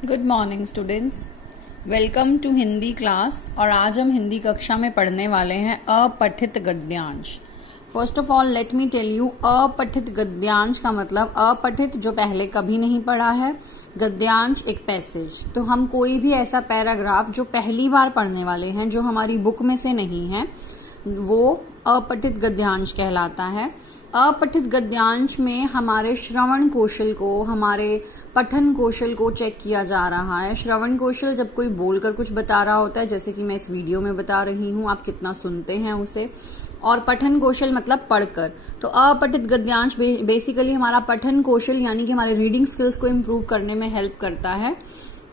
Good morning students, welcome to Hindi class. और आज हम हिंदी कक्षा में पढ़ने वाले हैं अपठित गद्यांश। First of all let me tell you, अपठित गद्यांश का मतलब अपठित जो पहले कभी नहीं पढ़ा है, गद्यांश एक पैसेज। तो हम कोई भी ऐसा पैराग्राफ जो पहली बार पढ़ने वाले हैं, जो हमारी बुक में से नहीं है, वो अपठित गद्यांश कहलाता है। अपठित गद्यांश में हमारे श्रवण कौशल को, हमारे पठन कौशल को चेक किया जा रहा है। श्रवण कौशल जब कोई बोलकर कुछ बता रहा होता है, जैसे कि मैं इस वीडियो में बता रही हूँ, आप कितना सुनते हैं उसे। और पठन कौशल मतलब पढ़कर। तो अपठित गद्यांश बेसिकली हमारा पठन कौशल यानी कि हमारे रीडिंग स्किल्स को इम्प्रूव करने में हेल्प करता है।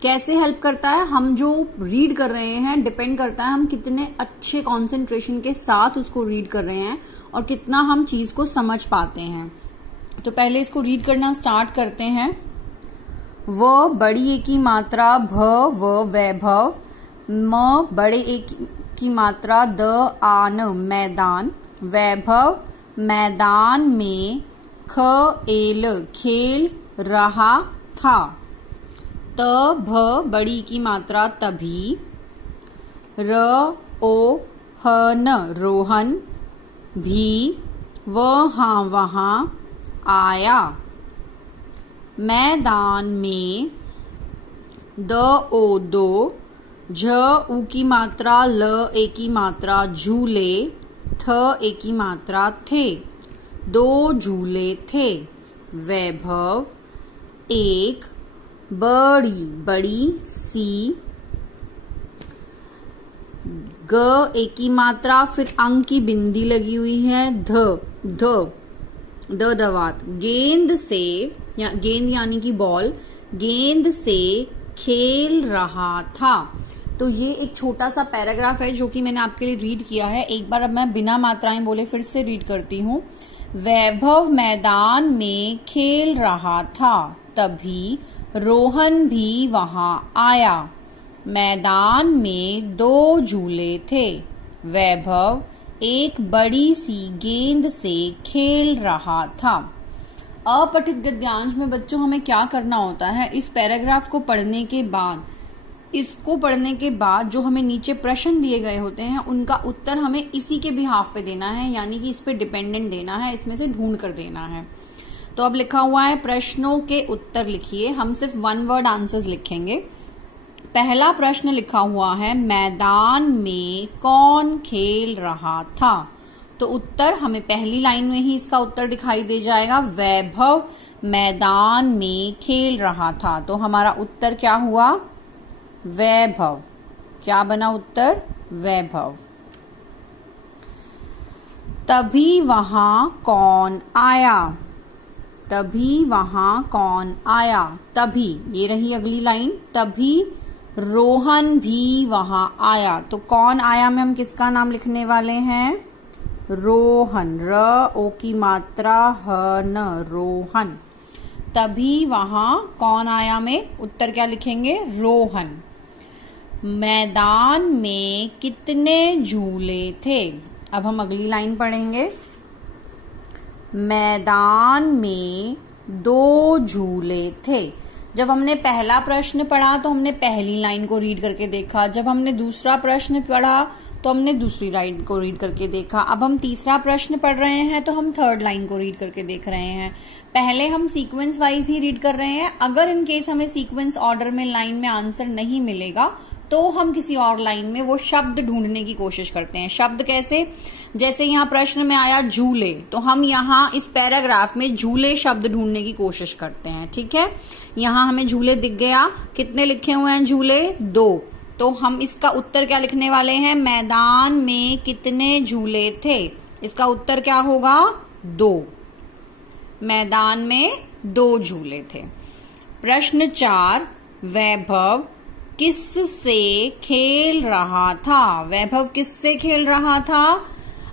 कैसे हेल्प करता है? हम जो रीड कर रहे हैं डिपेंड करता है हम कितने अच्छे कॉन्सेंट्रेशन के साथ उसको रीड कर रहे हैं और कितना हम चीज को समझ पाते हैं। तो पहले इसको रीड करना स्टार्ट करते हैं। व बड़ी ए की मात्रा भ व वैभव, म बड़े ए की मात्रा द आन मैदान, वैभव मैदान में ख एल खेल रहा था, त भ बड़ी की मात्रा तभी, र ओ हन रोहन भी वहां वहां आया, मैदान में द ओ दो, झ ऊ की मात्रा ल ए की मात्रा झूले, थ ए की मात्रा थे, दो झूले थे, वैभव एक बड़ी बड़ी सी, ग ए की मात्रा, फिर अंग की बिंदी लगी हुई है, ध दवात, गेंद से या गेंद यानी कि बॉल, गेंद से खेल रहा था। तो ये एक छोटा सा पैराग्राफ है जो कि मैंने आपके लिए रीड किया है। एक बार अब मैं बिना मात्राएं बोले फिर से रीड करती हूँ। वैभव मैदान में खेल रहा था, तभी रोहन भी वहां आया, मैदान में दो झूले थे, वैभव एक बड़ी सी गेंद से खेल रहा था। अपठित गद्यांश में बच्चों हमें क्या करना होता है? इस पैराग्राफ को पढ़ने के बाद, इसको पढ़ने के बाद जो हमें नीचे प्रश्न दिए गए होते हैं उनका उत्तर हमें इसी के बिहाफ पे देना है, यानी कि इस पे डिपेंडेंट देना है, इसमें से ढूंढ कर देना है। तो अब लिखा हुआ है प्रश्नों के उत्तर लिखिए। हम सिर्फ वन वर्ड आंसर्स लिखेंगे। पहला प्रश्न लिखा हुआ है, मैदान में कौन खेल रहा था? तो उत्तर हमें पहली लाइन में ही इसका उत्तर दिखाई दे जाएगा, वैभव मैदान में खेल रहा था। तो हमारा उत्तर क्या हुआ? वैभव। क्या बना उत्तर? वैभव। तभी वहां कौन आया? तभी वहां कौन आया? तभी, ये रही अगली लाइन, तभी रोहन भी वहां आया। तो कौन आया में हम किसका नाम लिखने वाले हैं? रोहन, र ओ की मात्रा ह न, रोहन। तभी वहां कौन आया में उत्तर क्या लिखेंगे? रोहन। मैदान में कितने झूले थे? अब हम अगली लाइन पढ़ेंगे। मैदान में दो झूले थे। जब हमने पहला प्रश्न पढ़ा तो हमने पहली लाइन को रीड करके देखा। जब हमने दूसरा प्रश्न पढ़ा तो हमने दूसरी लाइन को रीड करके देखा। अब हम तीसरा प्रश्न पढ़ रहे हैं तो हम थर्ड लाइन को रीड करके देख रहे हैं। पहले हम सीक्वेंस वाइज ही रीड कर रहे हैं। अगर इन केस हमें सीक्वेंस ऑर्डर में लाइन में आंसर नहीं मिलेगा तो हम किसी और लाइन में वो शब्द ढूंढने की कोशिश करते हैं। शब्द कैसे? जैसे यहाँ प्रश्न में आया झूले, तो हम यहाँ इस पैराग्राफ में झूले शब्द ढूंढने की कोशिश करते हैं। ठीक है, यहाँ हमें झूले दिख गया। कितने लिखे हुए हैं झूले? दो। तो हम इसका उत्तर क्या लिखने वाले हैं? मैदान में कितने झूले थे? इसका उत्तर क्या होगा? दो। मैदान में दो झूले थे। प्रश्न 4, वैभव किससे खेल रहा था? वैभव किससे खेल रहा था?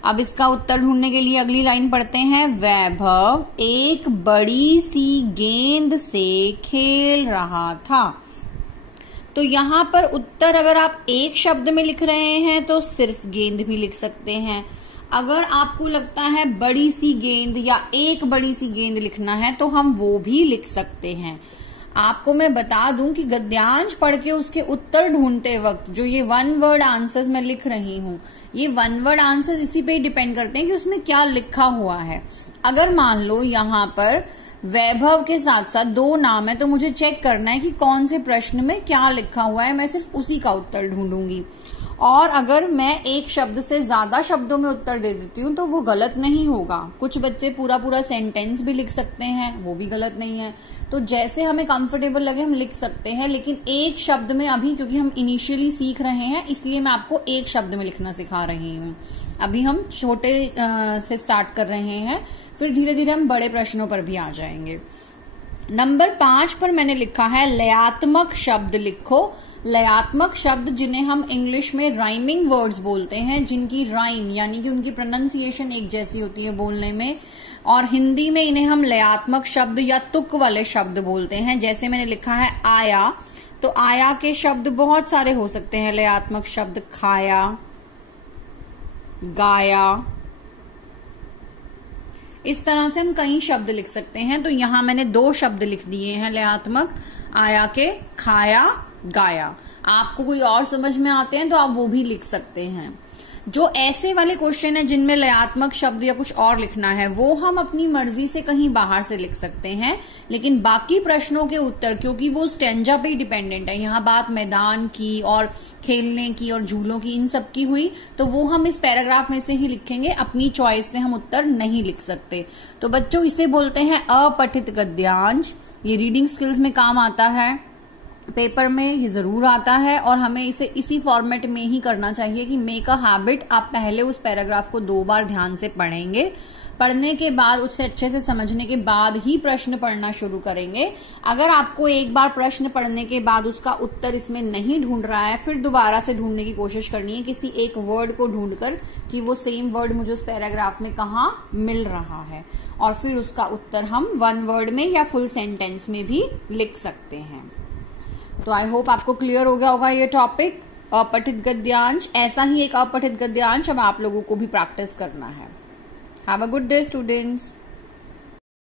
अब इसका उत्तर ढूंढने के लिए अगली लाइन पढ़ते हैं। वैभव एक बड़ी सी गेंद से खेल रहा था। तो यहाँ पर उत्तर अगर आप एक शब्द में लिख रहे हैं तो सिर्फ गेंद भी लिख सकते हैं। अगर आपको लगता है बड़ी सी गेंद या एक बड़ी सी गेंद लिखना है तो हम वो भी लिख सकते हैं। आपको मैं बता दूं कि गद्यांश पढ़ के उसके उत्तर ढूंढते वक्त जो ये वन वर्ड आंसर्स मैं लिख रही हूं, ये वन वर्ड आंसर्स इसी पे ही डिपेंड करते हैं कि उसमें क्या लिखा हुआ है। अगर मान लो यहाँ पर वैभव के साथ साथ 2 नाम है, तो मुझे चेक करना है कि कौन से प्रश्न में क्या लिखा हुआ है, मैं सिर्फ उसी का उत्तर ढूंढूंगी। और अगर मैं एक शब्द से ज्यादा शब्दों में उत्तर दे देती हूँ तो वो गलत नहीं होगा। कुछ बच्चे पूरा पूरा सेंटेंस भी लिख सकते हैं, वो भी गलत नहीं है। तो जैसे हमें कंफर्टेबल लगे हम लिख सकते हैं, लेकिन एक शब्द में अभी, क्योंकि हम इनिशियली सीख रहे हैं, इसलिए मैं आपको एक शब्द में लिखना सिखा रही हूँ। अभी हम छोटे से स्टार्ट कर रहे हैं, फिर धीरे धीरे हम बड़े प्रश्नों पर भी आ जाएंगे। नंबर 5 पर मैंने लिखा है लयात्मक शब्द लिखो। लयात्मक शब्द जिन्हें हम इंग्लिश में राइमिंग वर्ड्स बोलते हैं, जिनकी राइम यानी कि उनकी प्रोनाउंसिएशन एक जैसी होती है बोलने में, और हिंदी में इन्हें हम लयात्मक शब्द या तुक वाले शब्द बोलते हैं। जैसे मैंने लिखा है आया, तो आया के शब्द बहुत सारे हो सकते हैं लयात्मक शब्द, खाया, गाया, इस तरह से हम कई शब्द लिख सकते हैं। तो यहां मैंने 2 शब्द लिख दिए हैं लयात्मक, आया के, खाया, गाया। आपको कोई और समझ में आते हैं तो आप वो भी लिख सकते हैं। जो ऐसे वाले क्वेश्चन है जिनमें लयात्मक शब्द या कुछ और लिखना है, वो हम अपनी मर्जी से कहीं बाहर से लिख सकते हैं। लेकिन बाकी प्रश्नों के उत्तर, क्योंकि वो स्टेंजा पे ही डिपेंडेंट है, यहाँ बात मैदान की और खेलने की और झूलों की, इन सब की हुई, तो वो हम इस पैराग्राफ में से ही लिखेंगे। अपनी चॉइस से हम उत्तर नहीं लिख सकते। तो बच्चों, इसे बोलते हैं अपठित गद्यांश। ये रीडिंग स्किल्स में काम आता है, पेपर में ये जरूर आता है, और हमें इसे इसी फॉर्मेट में ही करना चाहिए कि मेक अ हैबिट। आप पहले उस पैराग्राफ को 2 बार ध्यान से पढ़ेंगे, पढ़ने के बाद उसे अच्छे से समझने के बाद ही प्रश्न पढ़ना शुरू करेंगे। अगर आपको एक बार प्रश्न पढ़ने के बाद उसका उत्तर इसमें नहीं ढूंढ रहा है, फिर दोबारा से ढूंढने की कोशिश करनी है किसी एक वर्ड को ढूंढकर कि वो सेम वर्ड मुझे उस पैराग्राफ में कहाँ मिल रहा है, और फिर उसका उत्तर हम 1 वर्ड में या फुल सेंटेंस में भी लिख सकते हैं। तो आई होप आपको क्लियर हो गया होगा ये टॉपिक, अपठित गद्यांश। ऐसा ही एक अपठित गद्यांश अब आप लोगों को भी प्रैक्टिस करना है। Have a good day students.